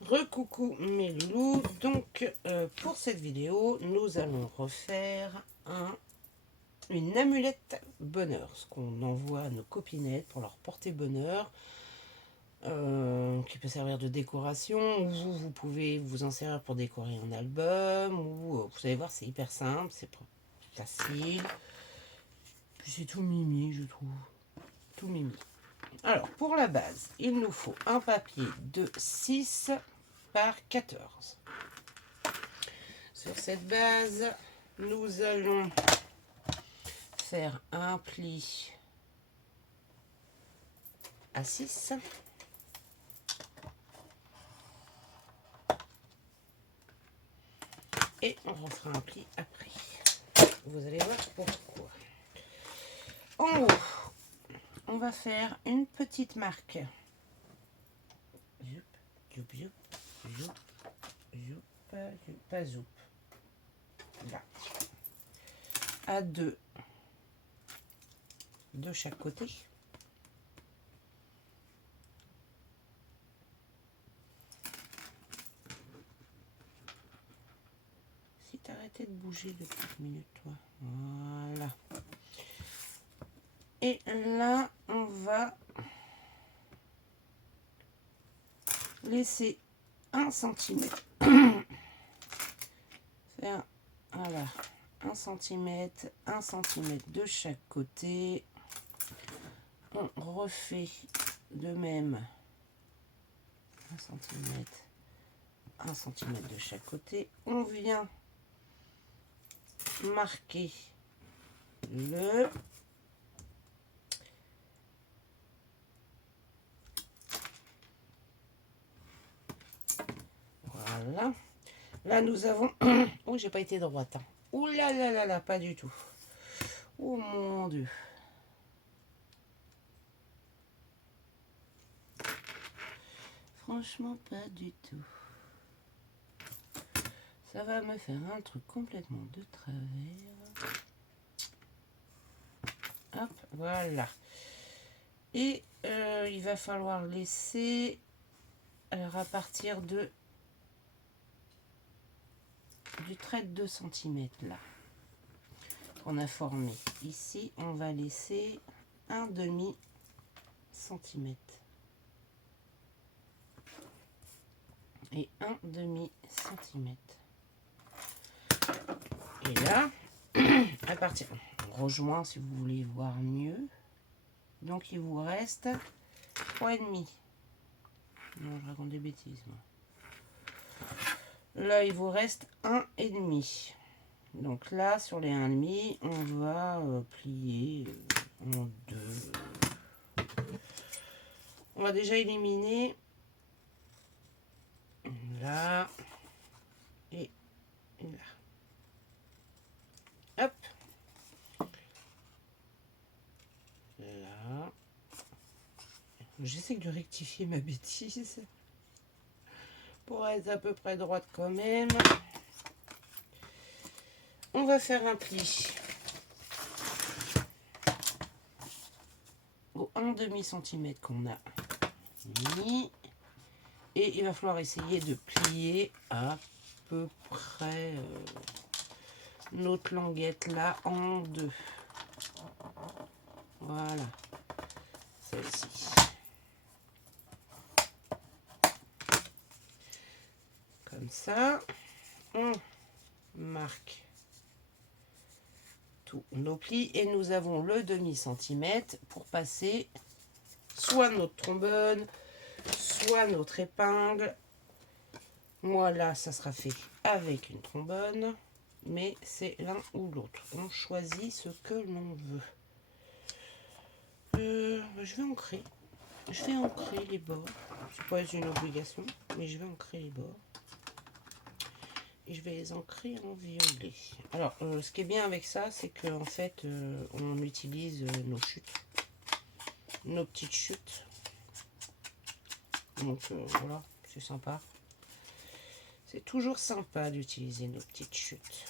Recoucou mes loulous, donc pour cette vidéo nous allons refaire une amulette bonheur, ce qu'on envoie à nos copinettes pour leur porter bonheur, qui peut servir de décoration, ou vous pouvez vous en servir pour décorer un album, ou vous allez voir, c'est hyper simple, c'est facile, puis c'est tout mimi, je trouve, tout mimi. Alors pour la base, il nous faut un papier de 6 par 14. Sur cette base, nous allons faire un pli à 6 et on refera un pli après. Vous allez voir pourquoi. En haut, on va faire une petite marque. Zoup, zoup, zoup, zoup, zoup, pas zoup. Là. À 2 de chaque côté. Si t'arrêtais de bouger de petites minutes, toi. Voilà. Et là, on va laisser 1 cm. Faire, voilà, 1 cm, 1 cm de chaque côté. On refait de même 1 cm, 1 cm de chaque côté. On vient marquer le voilà. Là nous avons oh, j'ai pas été droite, hein. Ouh là là là là, pas du tout. Oh mon Dieu. Franchement pas du tout. Ça va me faire un truc complètement de travers. Hop, voilà. Et il va falloir laisser, alors à partir de du trait de 2 cm là qu'on a formé ici, on va laisser un demi centimètre et un demi centimètre. Et là, à partir, on rejoint si vous voulez voir mieux. Donc il vous reste 3,5. Non, je raconte des bêtises, moi. Là, il vous reste 1,5. Donc là, sur les 1,5, on va plier en deux. On va déjà éliminer là et là. Hop. Là. J'essaie de rectifier ma bêtise pour être à peu près droite quand même. On va faire un pli au 1,5 cm qu'on a mis. Et il va falloir essayer de plier à peu près notre languette là en deux. Voilà. Celle-ci. Comme ça, on marque tous nos plis et nous avons le demi-centimètre pour passer soit notre trombone, soit notre épingle. Moi là, ça sera fait avec une trombone, mais c'est l'un ou l'autre. On choisit ce que l'on veut. Je vais ancrer. Je vais ancrer les bords. C'est pas une obligation, mais je vais ancrer les bords. Et je vais les ancrer en violet. Alors, ce qui est bien avec ça, c'est qu'en fait, on utilise nos chutes. Nos petites chutes. Donc, voilà, c'est sympa. C'est toujours sympa d'utiliser nos petites chutes.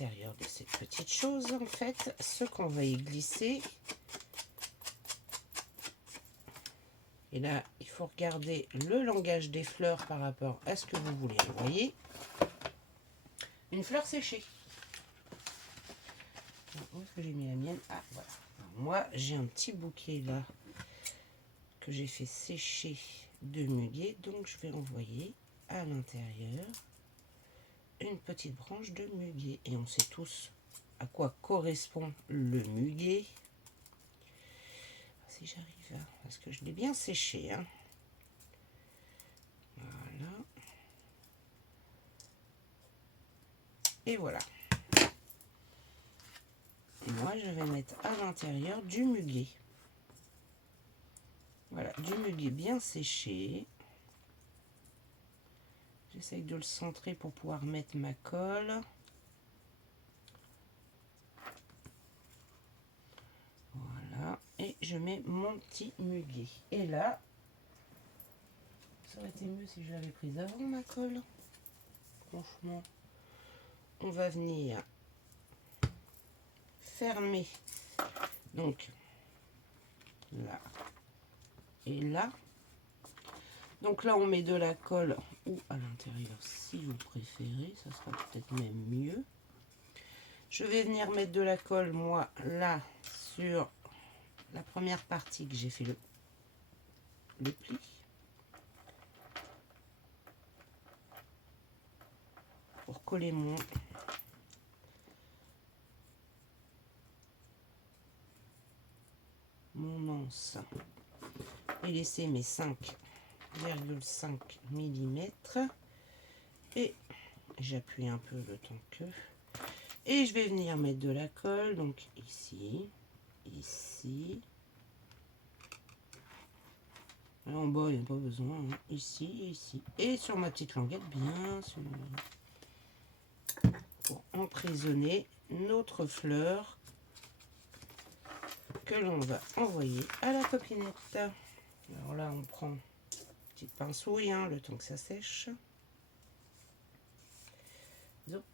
l'intérieur de cette petite chose, en fait, ce qu'on va y glisser. Et là, il faut regarder le langage des fleurs par rapport à ce que vous voulez envoyer. Une fleur séchée. Où est-ce que j'ai mis la mienne? Ah, voilà. Alors, moi, j'ai un petit bouquet là que j'ai fait sécher de muguet. Donc, je vais envoyer à l'intérieur une petite branche de muguet. Et on sait tous à quoi correspond le muguet. Si j'arrive à... Parce que je l'ai bien séché, hein. Voilà. Et voilà. Et moi, je vais mettre à l'intérieur du muguet. Voilà, du muguet bien séché. J'essaye de le centrer pour pouvoir mettre ma colle. Voilà. Et je mets mon petit muguet. Et là, ça aurait été mieux si je l'avais prise avant, ma colle. Franchement, on va venir fermer. Donc, là et là. Donc là, on met de la colle ou à l'intérieur si vous préférez. Ça sera peut-être même mieux. Je vais venir mettre de la colle, moi, là, sur la première partie que j'ai fait le pli. Pour coller mon anse et laisser mes 5,5 mm. Et j'appuie un peu le temps que... Et je vais venir mettre de la colle, donc ici, ici. Là, en bas, il n'y a pas besoin, hein. Ici, ici. Et sur ma petite languette, bien sûr. Pour emprisonner notre fleur que l'on va envoyer à la copinette. Alors là, on prend une petite pinceau, hein, le temps que ça sèche. Zop.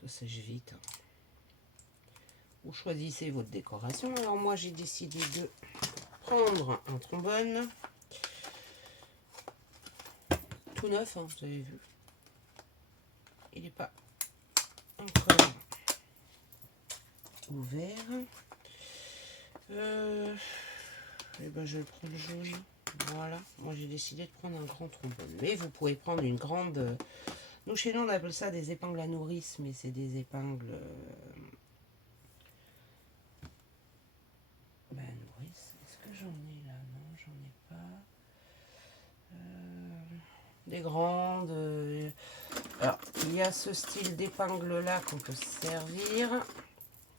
Ça sèche vite, hein. Vous choisissez votre décoration. Alors moi, j'ai décidé de prendre un trombone. Tout neuf, hein, vous avez vu. Il n'est pas encore ouvert. Et ben, je vais le prendre jaune. Voilà. Moi, j'ai décidé de prendre un grand trombone. Mais vous pouvez prendre une grande... Nous, chez nous, on appelle ça des épingles à nourrice, mais c'est des épingles... nourrice. Est-ce que j'en ai là? Non, j'en ai pas. Des grandes... Alors, il y a ce style d'épingle là qu'on peut se servir.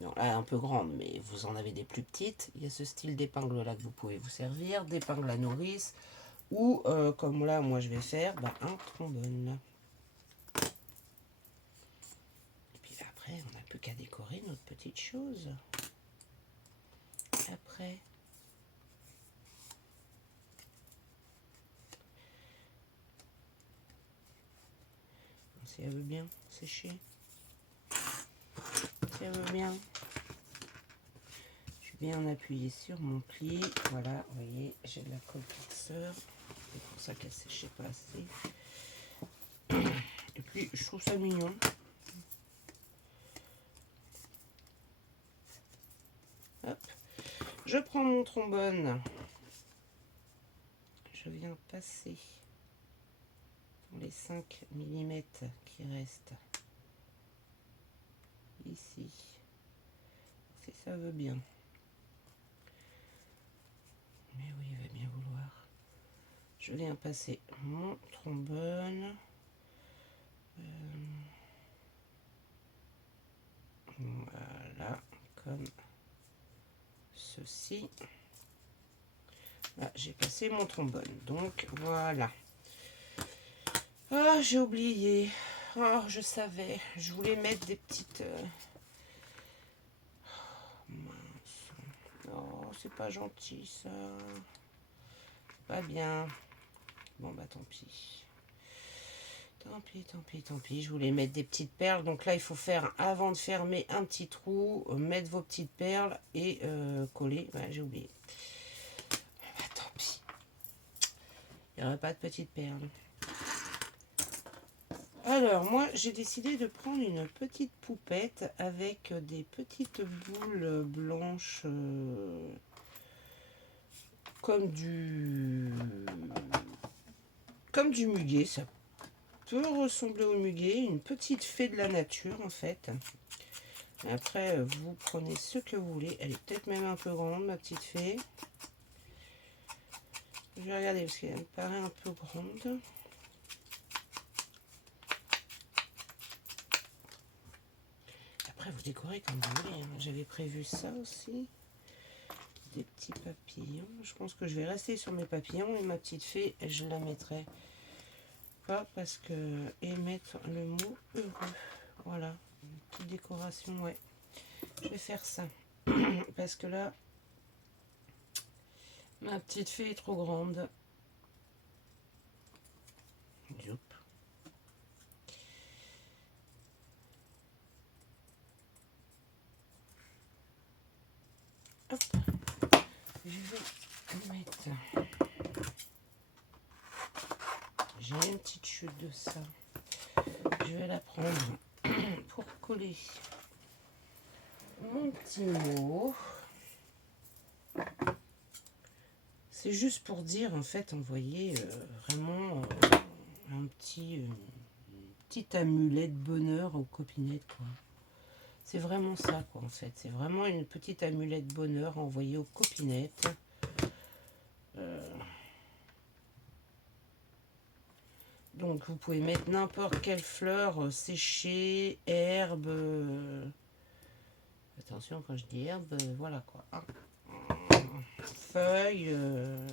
Non, là, un peu grande, mais vous en avez des plus petites. Il y a ce style d'épingle là que vous pouvez vous servir, d'épingle à nourrice, ou comme là, moi je vais faire un trombone. Et puis après, on n'a plus qu'à décorer notre petite chose. Après, si elle veut bien sécher, si elle veut bien. Bien appuyer sur mon pli. Voilà, vous voyez, j'ai de la colle fixeur. C'est pour ça qu'elle séchait pas assez. Et puis, je trouve ça mignon. Hop. Je prends mon trombone. Je viens passer dans les 5 mm qui restent ici. Si ça veut bien. Mais oui, il va bien vouloir. Je viens passer mon trombone. Voilà, comme ceci. Là, j'ai passé mon trombone. Donc, voilà. Ah, j'ai oublié. Oh, je savais. Je voulais mettre des petites... mince. Oh, c'est pas gentil, ça. Pas bien. Bon, bah tant pis. Tant pis, tant pis, tant pis. Je voulais mettre des petites perles. Donc là, il faut faire, avant de fermer, un petit trou, mettre vos petites perles et coller. Ouais, j'ai oublié. Bah, tant pis. Il n'y aurait pas de petites perles. Alors, moi, j'ai décidé de prendre une petite poupette avec des petites boules blanches comme du muguet. Ça peut ressembler au muguet, une petite fée de la nature en fait. Après, vous prenez ce que vous voulez. Elle est peut-être même un peu grande, ma petite fée. Je vais regarder parce qu'elle me paraît un peu grande. Après, vous décorez comme vous voulez. Hein. J'avais prévu ça aussi. Des petits papillons. Je pense que je vais rester sur mes papillons et ma petite fée, je la mettrai pas parce que et mettre le mot heureux. Voilà, une petite décoration, ouais. Je vais faire ça parce que là, ma petite fée est trop grande. Youp. Hop. Je vais mettre. J'ai une petite chute de ça. Je vais la prendre pour coller mon petit mot. C'est juste pour dire, en fait, envoyer vraiment un petit, petite amulette de bonheur aux copinettes, quoi. C'est vraiment ça, quoi, en fait. C'est vraiment une petite amulette de bonheur envoyée aux copinettes. Donc, vous pouvez mettre n'importe quelle fleur séchée, herbe. Attention, quand je dis herbe, voilà, quoi. Hein. Feuilles, de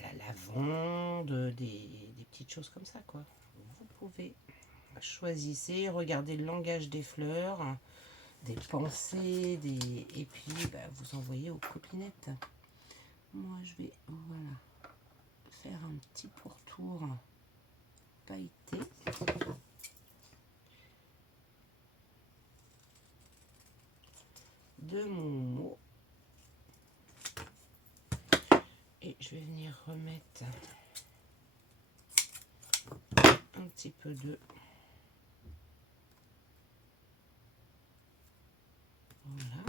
la lavande, des petites choses comme ça, quoi. Vous pouvez. Choisissez, regardez le langage des fleurs, des pensées, et puis bah, vous envoyez aux copinettes. Moi, je vais voilà faire un petit pourtour pailleté. De mon mot. Et je vais venir remettre un petit peu de... Voilà.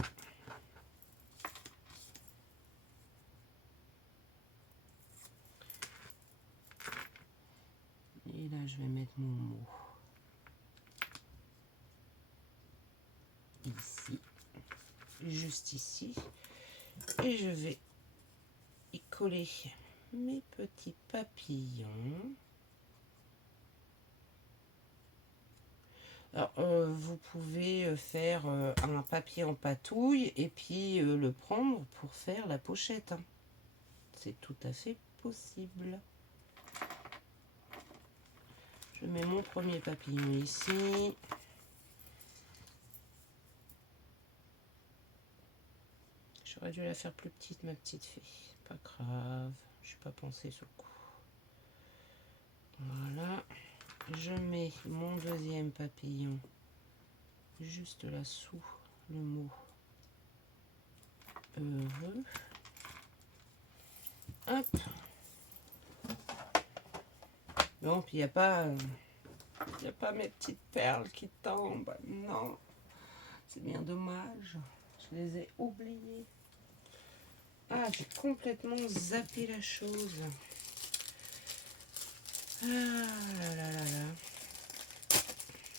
Et là, je vais mettre mon mot ici, juste ici. Et je vais y coller mes petits papillons. Alors, vous pouvez faire un papier en patouille et puis le prendre pour faire la pochette. Hein. C'est tout à fait possible. Je mets mon premier papillon ici. J'aurais dû la faire plus petite, ma petite fée. Pas grave, je suis pas pensée sur le coup. Voilà. Je mets mon deuxième papillon juste là sous le mot heureux. Hop. Bon, puis il n'y a pas mes petites perles qui tombent. Non, c'est bien dommage. Je les ai oubliées. Ah, j'ai complètement zappé la chose. Ah là là là là.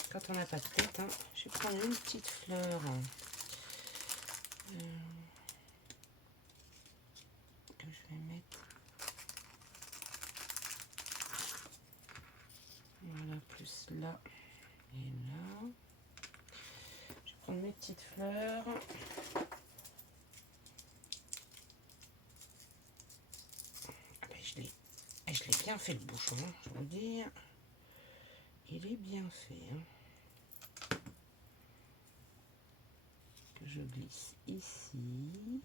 Quand on n'a pas de tête, hein, je vais prendre une petite fleur que je vais mettre. Voilà, plus là et là. Je vais prendre mes petites fleurs. Ah ben, je l'ai bien fait le bouchon, je veux dire. Il est bien fait. Hein. Que je glisse ici.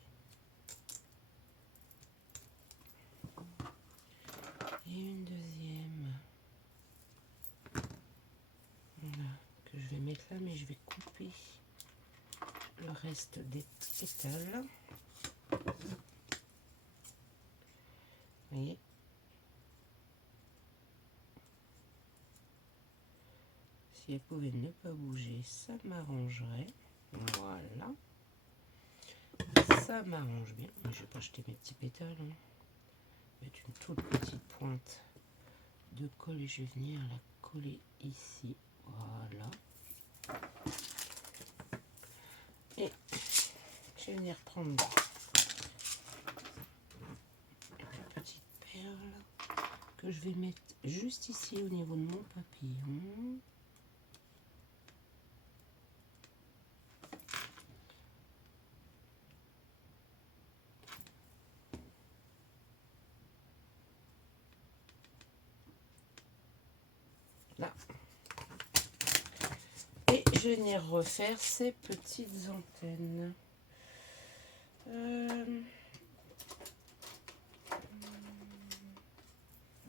Et une deuxième. que je vais mettre là, mais je vais couper le reste des pétales. Vous voyez? Si elle pouvait ne pas bouger, ça m'arrangerait. Voilà. Ça m'arrange bien. Mais je vais pas jeter mes petits pétales. Hein. Je vais mettre une toute petite pointe de colle et je vais venir la coller ici. Voilà. Et je vais venir prendre une petite perle que je vais mettre juste ici au niveau de mon papillon. Là. Et je vais venir refaire ces petites antennes.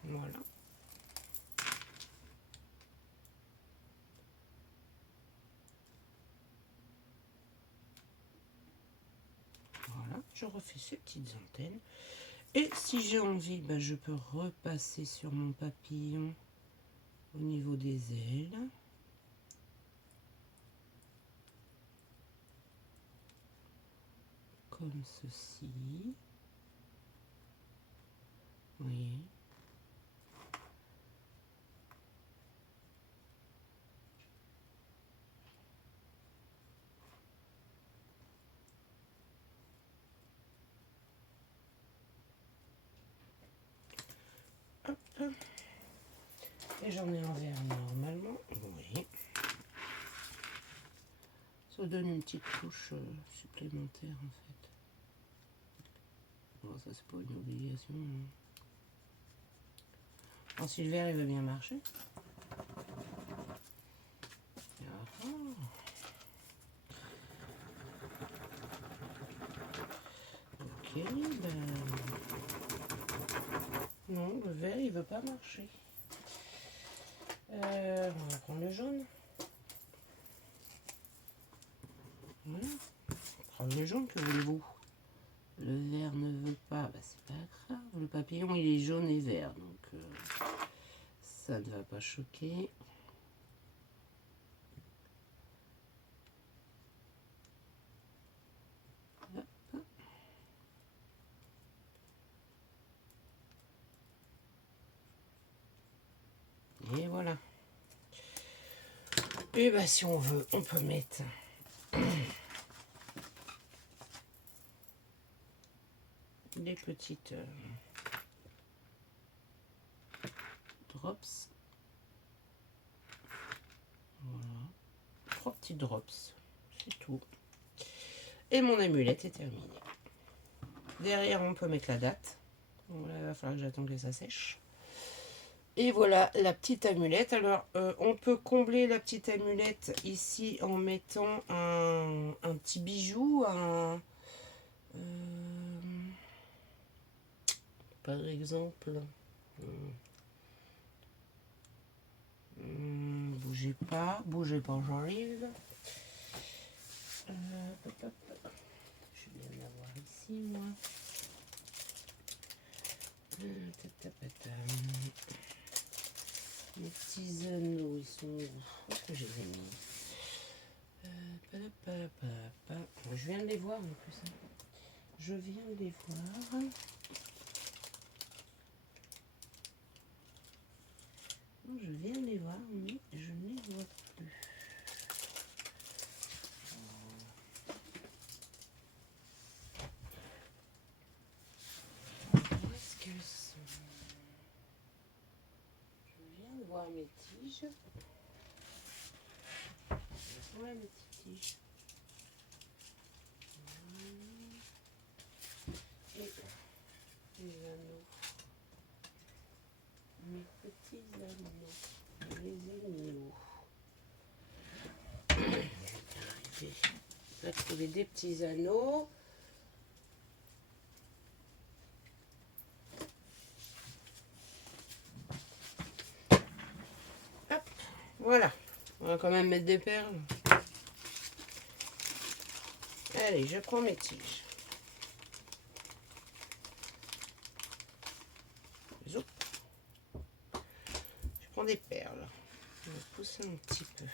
Voilà. Voilà, je refais ces petites antennes. Et si j'ai envie, ben, je peux repasser sur mon papillon au niveau des ailes. Comme ceci. Vous voyez. Hop. Et j'en ai un vert normalement. Oui. Ça donne une petite touche supplémentaire en fait. Bon, ça c'est pas une obligation. Hein. Alors, si le vert il veut bien marcher. Ah. Ok, ben... Non, le vert il veut pas marcher. On va prendre le jaune. Voilà. Prendre le jaune, que voulez-vous? Le vert ne veut pas, bah, c'est pas grave. Le papillon il est jaune et vert, donc ça ne va pas choquer. Hop. Et voilà. Et bah si on veut, on peut mettre des petites drops. Voilà. 3 petits drops. C'est tout. Et mon amulette est terminée. Derrière, on peut mettre la date. Bon, là, il va falloir que j'attende que ça sèche. Et voilà la petite amulette. Alors, on peut combler la petite amulette ici en mettant un petit bijou, par exemple, bougez pas, j'arrive. Je vais bien l'avoir ici, moi. Les petits anneaux, ils sont où? Où est-ce que je les ai mis? Je viens de les voir en plus. Hein. Je viens de les voir. Non, je viens de les voir, mais je ne les vois plus. Où est-ce qu'elles sont? Je viens de voir mes tiges. Elles sont là, mes petites tiges. Et les anneaux. Mes petits anneaux. Je les ai mis où? Je vais trouver des petits anneaux. Hop, voilà. Voilà, quand même mettre des perles. Allez, je prends mes tiges. Zoup. Je prends des perles. Je vais pousser un petit peu.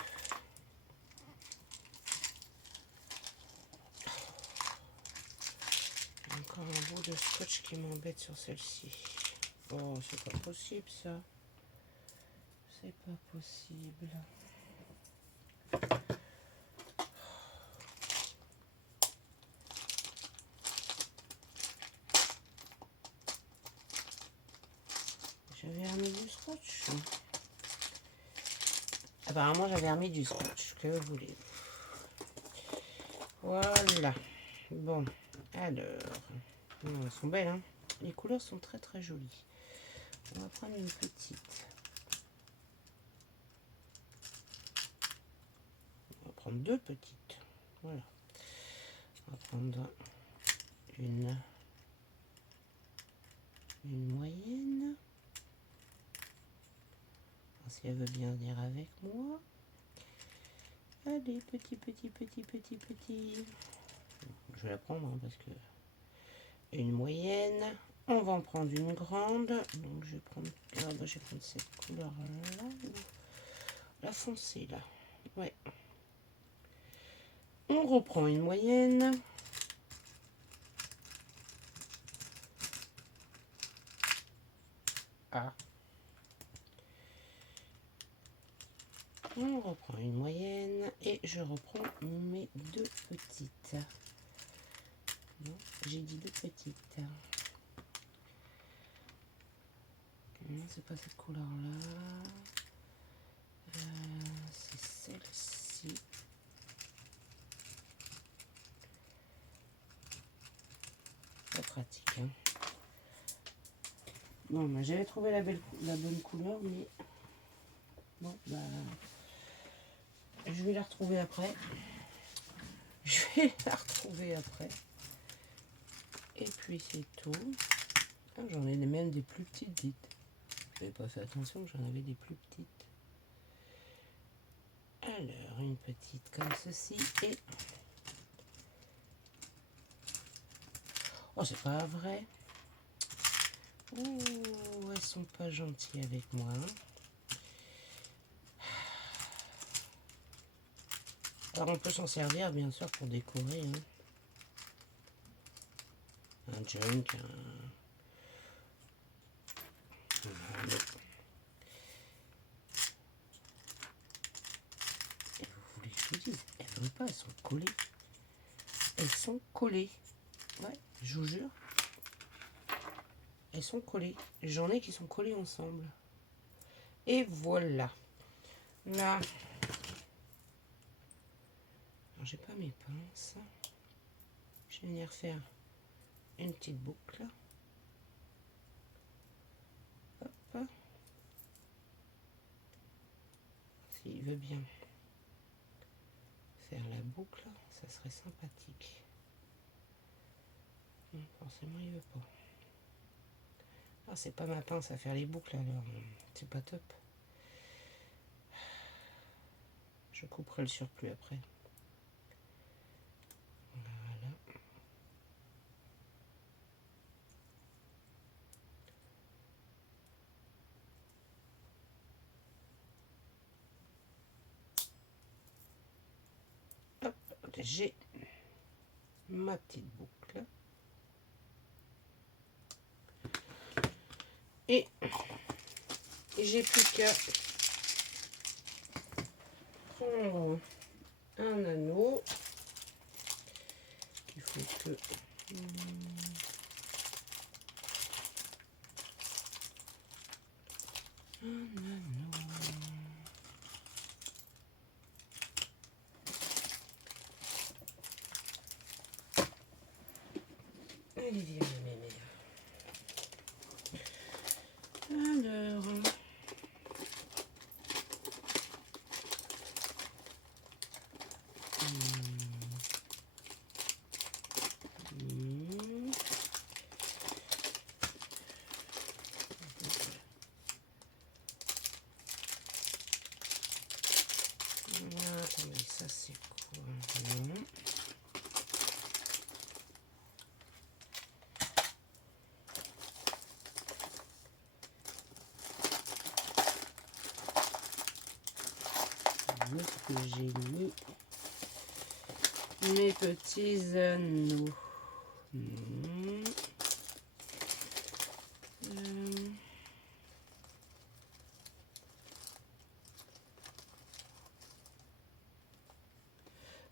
J'ai encore un bout de scotch qui m'embête sur celle-ci. Oh, c'est pas possible ça. C'est pas possible. J'avais remis du scotch. Apparemment, j'avais remis du scotch. Que voulez-vous? Voilà. Bon, alors. Elles sont belles, hein. Les couleurs sont très très jolies. On va prendre une petite. On va prendre deux petites. Voilà. On va prendre une moyenne. Alors, si elle veut bien venir avec moi. Allez, petit. Je vais la prendre hein, parce que une moyenne. On va en prendre une grande. Donc je vais prendre, je vais prendre cette couleur là. La foncée là. Ouais. On reprend une moyenne. Ah. On reprend une moyenne et je reprends mes deux petites. Non, j'ai dit deux petites. Non, c'est pas cette couleur-là. C'est celle-ci. Pas pratique. Hein. Bon, bah, j'avais trouvé la bonne couleur, mais bon, bah, je vais la retrouver après. Et puis c'est tout. Ah, j'en ai même des plus petites, dites. J'avais pas fait attention que j'en avais des plus petites. Alors, une petite comme ceci et... Oh, c'est pas vrai. Oh, elles sont pas gentilles avec moi. Hein. Alors, on peut s'en servir, bien sûr, pour décorer. Hein. Un junk, Et vous voulez que je vous dise, elles ne veulent pas, elles sont collées. Elles sont collées. Ouais, je vous jure. Elles sont collées. J'en ai qui sont collées ensemble. Et voilà. Là. Alors, j'ai pas mes pinces. Je vais venir faire une petite boucle. Hop. S'il veut bien faire la boucle, ça serait sympathique. Non, forcément, il veut pas. Ah, c'est pas ma pince à faire les boucles, alors c'est pas top. Je couperai le surplus après. Voilà. Hop, j'ai ma petite boucle. Et j'ai plus qu'à prendre un anneau. Il faut que... Un anneau. Allez, viens, mémé. Alors... où est-ce que j'ai mis mes petits anneaux?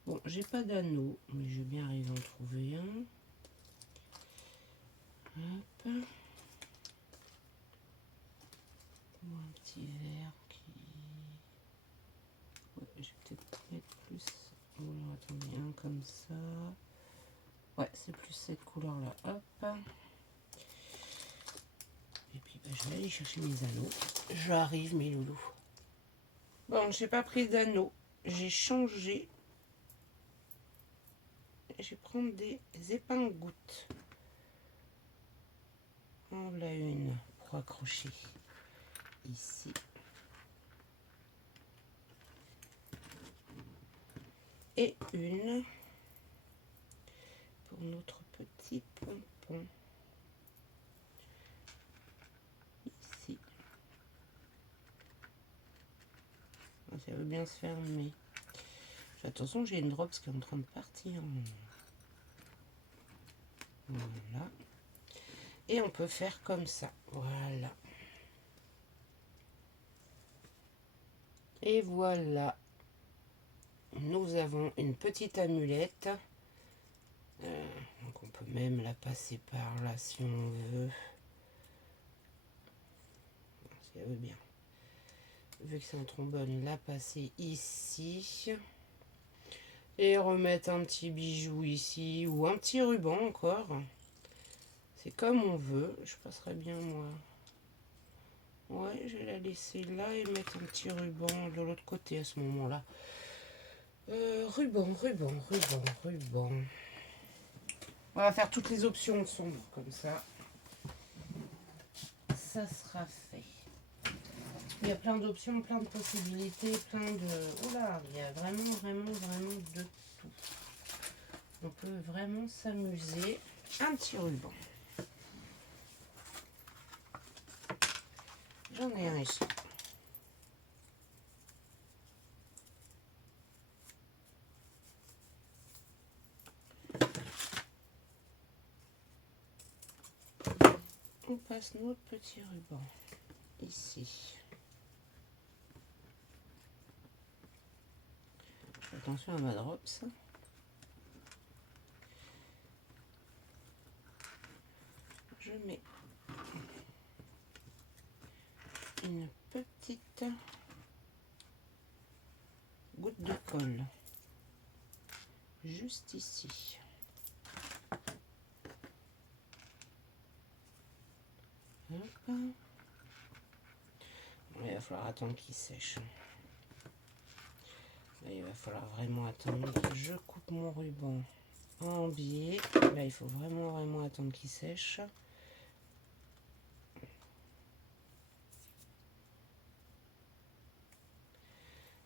Bon, j'ai pas d'anneau, mais je vais bien arriver à en trouver un. Hop. Ou un petit verre qui... Ouais, je vais peut-être mettre plus... Oh, alors, attendez, un comme ça. Ouais, c'est plus cette couleur-là. Hop. Et puis, bah, je vais aller chercher mes anneaux. J'arrive, mes loulous. Bon, j'ai pas pris d'anneaux. J'ai changé. Je vais prendre des épingles gouttes. En voilà une pour accrocher ici. Et une pour notre petit pompon. Ici. Ça veut bien se fermer. Attention, j'ai une drops qui est en train de partir. Voilà. Et on peut faire comme ça. Voilà. Et voilà. Nous avons une petite amulette. Donc on peut même la passer par là si on veut. Si elle veut bien. Vu que c'est un trombone, la passer ici. Et remettre un petit bijou ici. Ou un petit ruban encore. C'est comme on veut. Je passerai bien moi. Ouais, je vais la laisser là et mettre un petit ruban de l'autre côté à ce moment-là. Ruban. On va faire toutes les options ensemble, comme ça. Ça sera fait. Il y a plein d'options, plein de possibilités, plein de... Oula, il y a vraiment de tout. On peut vraiment s'amuser. Un petit ruban. J'en ai un ici. On passe notre petit ruban ici. Attention à ma drops. Je mets une petite goutte de colle juste ici. Hop. Il va falloir attendre qu'il sèche. Là, il va falloir vraiment attendre. Je coupe mon ruban en biais. Là, il faut vraiment attendre qu'il sèche.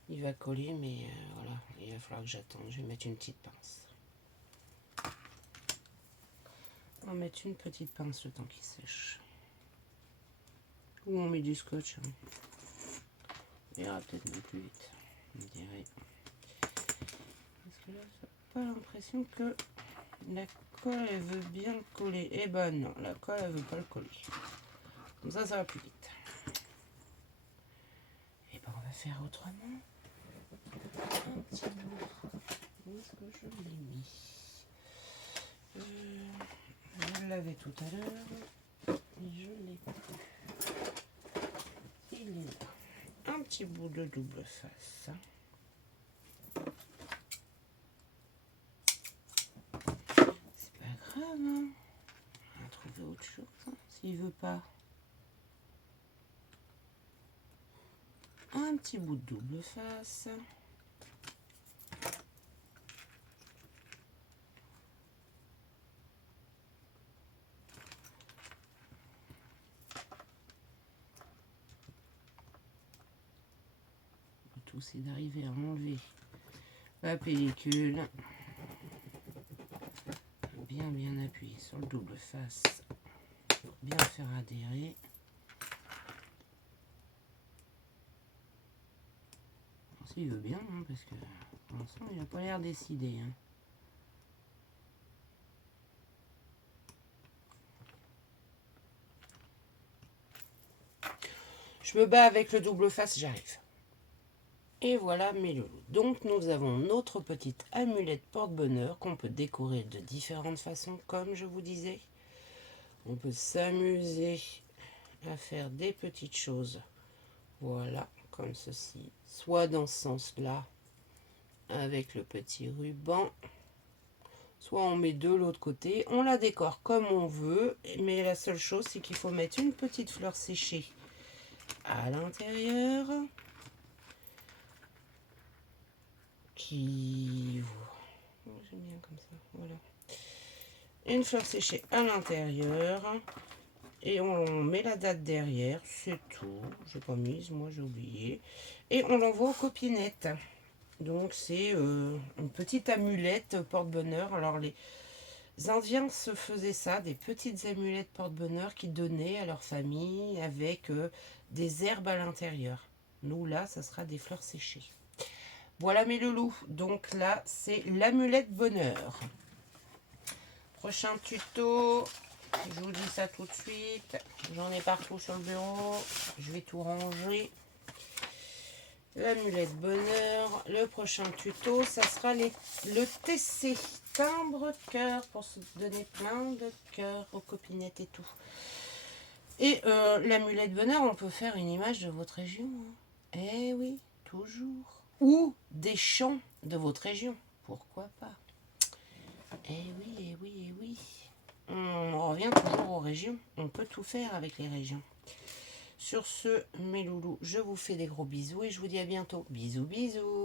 Il va coller, mais voilà, il va falloir que j'attende. Je vais mettre une petite pince. On va mettre une petite pince le temps qu'il sèche. Ou on met du scotch. Il ira peut-être même plus vite, on dirait. Parce que là, j'ai pas l'impression que la colle, elle veut bien le coller. Eh ben non, la colle, elle veut pas le coller. Comme ça va plus vite. Et ben on va faire autrement. Un petit bout. Où est-ce que je l'ai mis? Je l'avais tout à l'heure. Et je l'ai plus. Il est là. Un petit bout de double face. C'est pas grave, hein. On va trouver autre chose, hein, s'il veut pas. Un petit bout de double face. Le tout, c'est d'arriver à enlever la pellicule. Bien appuyer sur le double face pour bien faire adhérer. s'il veut bien, hein, parce que pour l'instant, il n'a pas l'air décidé. Hein. Je me bats avec le double face, j'arrive. Et voilà mes loulous. Donc nous avons notre petite amulette porte-bonheur qu'on peut décorer de différentes façons, comme je vous disais. On peut s'amuser à faire des petites choses. Voilà, comme ceci. Soit dans ce sens-là, avec le petit ruban. Soit on met de l'autre côté. On la décore comme on veut. Mais la seule chose, c'est qu'il faut mettre une petite fleur séchée à l'intérieur. J'aime bien comme ça, voilà. Une fleur séchée à l'intérieur. Et on met la date derrière, c'est tout. J'ai pas mise, moi j'ai oublié. Et on l'envoie aux copinettes. Donc c'est une petite amulette porte-bonheur. Alors les Indiens se faisaient ça, des petites amulettes porte-bonheur qu'ils donnaient à leur famille avec des herbes à l'intérieur. Nous là, ça sera des fleurs séchées. Voilà mes loulous. Donc là, c'est l'amulette bonheur. Prochain tuto. Je vous dis ça tout de suite. J'en ai partout sur le bureau. Je vais tout ranger. L'amulette bonheur. Le prochain tuto, ça sera le TC. Timbre cœur pour se donner plein de cœurs aux copinettes et tout. Et l'amulette bonheur, on peut faire une image de votre région. Hein. Eh oui, toujours. Ou des chants de votre région. Pourquoi pas? Eh oui, eh oui, eh oui. On revient toujours aux régions. On peut tout faire avec les régions. Sur ce, mes loulous, je vous fais des gros bisous et je vous dis à bientôt. Bisous, bisous.